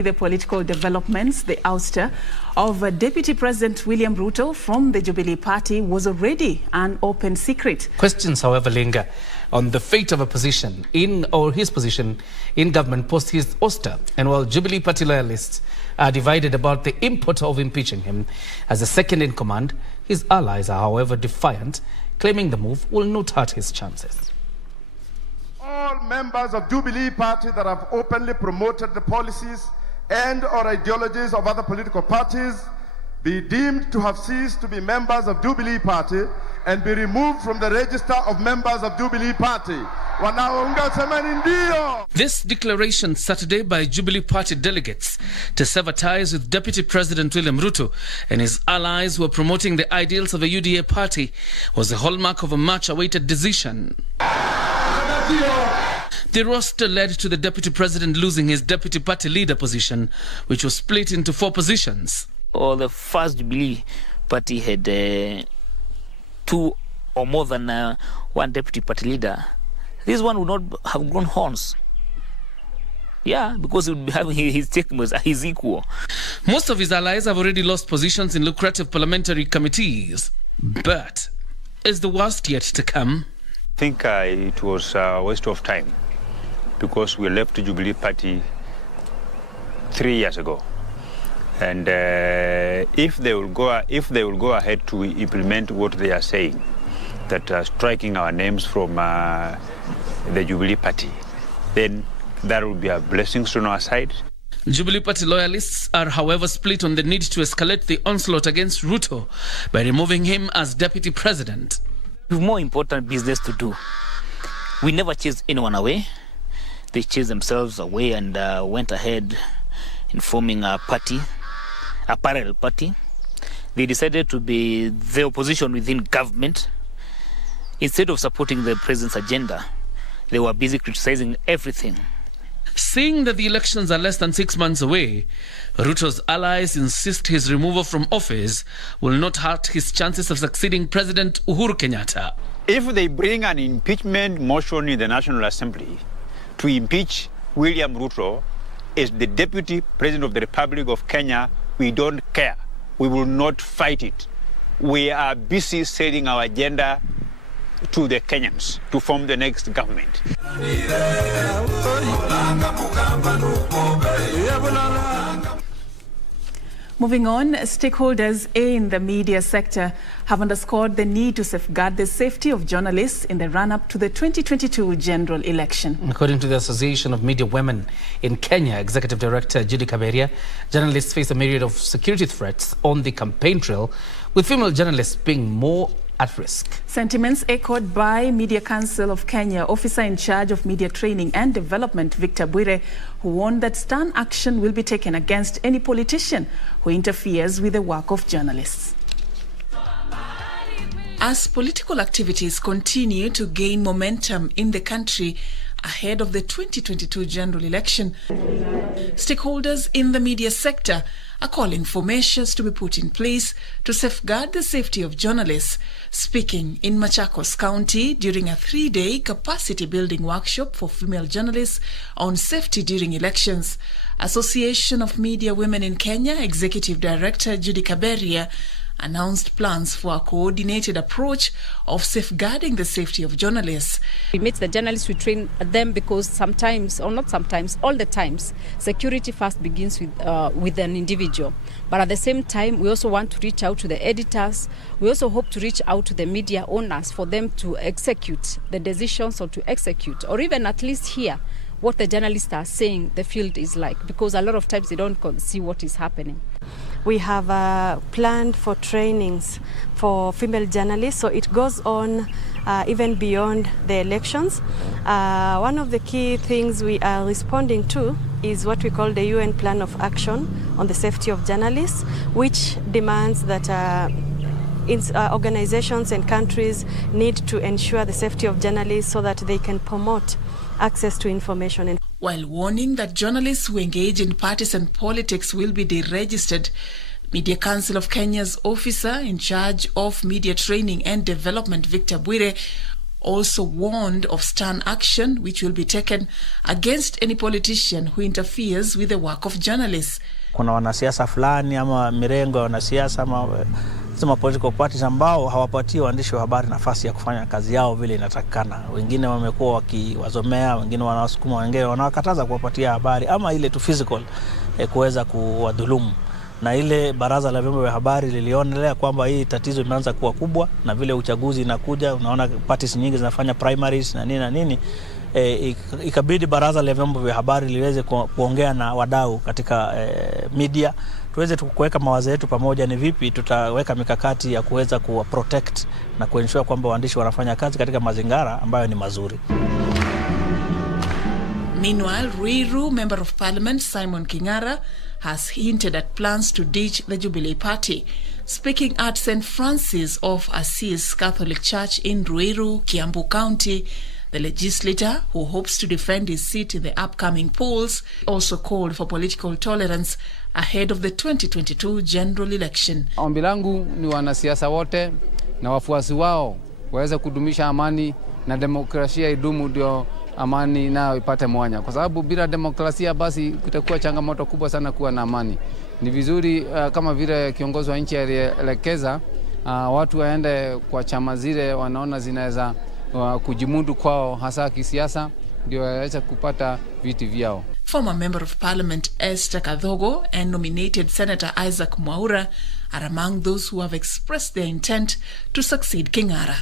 The political developments, the ouster of Deputy President William Ruto from the Jubilee Party was already an open secret. Questions, however, linger on the fate of a position his position in government post his ouster. And while Jubilee Party loyalists are divided about the import of impeaching him as the second in command, his allies are, however, defiant, claiming the move will not hurt his chances. All members of Jubilee Party that have openly promoted the policies and or ideologies of other political parties be deemed to have ceased to be members of Jubilee Party and be removed from the register of members of Jubilee Party. This declaration Saturday by Jubilee Party delegates to sever ties with Deputy President William Ruto and his allies who are promoting the ideals of the UDA party was the hallmark of a much-awaited decision. The roster led to the Deputy President losing his Deputy Party leader position, which was split into 4 positions. The first Jubilee Party had 2 or more than 1 Deputy Party leader. This one would not have grown horns. Yeah, because he would be having his taking as his equal. Most of his allies have already lost positions in lucrative parliamentary committees. But is the worst yet to come? I think it was a waste of time, because we left the Jubilee Party 3 years ago, and if they will go ahead to implement what they are saying, that striking our names from the Jubilee Party, then that will be a blessing on our side. Jubilee Party loyalists are, however, split on the need to escalate the onslaught against Ruto by removing him as Deputy President. We have more important business to do. We never chased anyone away. They chased themselves away and went ahead in forming a party, a parallel party. They decided to be the opposition within government. Instead of supporting the president's agenda, they were busy criticizing everything. Seeing that the elections are less than 6 months away, Ruto's allies insist his removal from office will not hurt his chances of succeeding President Uhuru Kenyatta. If they bring an impeachment motion in the National Assembly to impeach William Ruto as the Deputy President of the Republic of Kenya, we don't care. We will not fight it. We are busy setting our agenda to the Kenyans to form the next government. Moving on, stakeholders in the media sector have underscored the need to safeguard the safety of journalists in the run-up to the 2022 general election. According to the Association of Media Women in Kenya, Executive Director Judy Kaberia, journalists face a myriad of security threats on the campaign trail, with female journalists being more at risk. Sentiments echoed by Media Council of Kenya officer in charge of media training and development, Victor Buire, who warned that stern action will be taken against any politician who interferes with the work of journalists. As political activities continue to gain momentum in the country ahead of the 2022 general election, stakeholders in the media sector are calling for measures to be put in place to safeguard the safety of journalists. Speaking in Machakos County during a 3-day capacity building workshop for female journalists on safety during elections, Association of Media Women in Kenya Executive Director Judy Kaberia announced plans for a coordinated approach of safeguarding the safety of journalists. We meet the journalists, we train them, because sometimes, or not sometimes, all the times, security first begins with an individual. But at the same time, we also want to reach out to the editors. We also hope to reach out to the media owners for them to execute the decisions, or to execute, or even at least hear what the journalists are saying the field is like, because a lot of times they don't see what is happening. We have planned for trainings for female journalists, so it goes on even beyond the elections. One of the key things we are responding to is what we call the UN Plan of Action on the Safety of Journalists, which demands that organizations and countries need to ensure the safety of journalists so that they can promote access to information. While warning that journalists who engage in partisan politics will be deregistered, Media Council of Kenya's officer in charge of media training and development, Victor Buire, also warned of stern action which will be taken against any politician who interferes with the work of journalists. Kuna wanasiasa fulani ama mirengo ya wanasiasa ama political parties ambao hawapatii waandishi wa habari nafasi ya kufanya kazi yao vile inatakikana. Wengine wamekuwa wakiwazomea, wengine wanawasukuma, wengine wanawakataza kuwapatia habari ama ile tu physical kuweza kuwadhulumu. Na ile baraza la vyombo vya habari lilionelea kwamba hii tatizo imeanza kuwa kubwa, na vile uchaguzi inakuja, unaona parties nyingi zinafanya primaries na nini, ikabidi baraza la vyombo vya habari liweze kuongea na wadau katika media, tuweze kuweka mawazo yetu pamoja ni vipi tutaweka mikakati ya kuweza protect na kuensure kwamba waandishi wanafanya kazi katika mazingira ambayo ni mazuri. Meanwhile, Ruiru Member of Parliament Simon Kingara has hinted at plans to ditch the Jubilee Party. Speaking at St. Francis of Assisi Catholic Church in Ruiru, Kiambu County, the legislator, who hopes to defend his seat in the upcoming polls, also called for political tolerance ahead of the 2022 general election. Ombi langu ni wanasiasa wote na wafuasi wao waweze kudumisha amani na demokrasia idumu, ndio amani nayo ipate mwanya, kwa sababu bila demokrasia basi kutakuwa changamoto kubwa sana kuwa na amani. Ni vizuri kama vile kiongozi wa nchi alielekeza, watu waende kwa chama zile wanaona zinaweza kujimundu kwao hasa kisiasa, ndio waweze kupata viti vyao. Former Member of Parliament Esther Kadhogo and nominated Senator Isaac Mwaura are among those who have expressed their intent to succeed Kingara.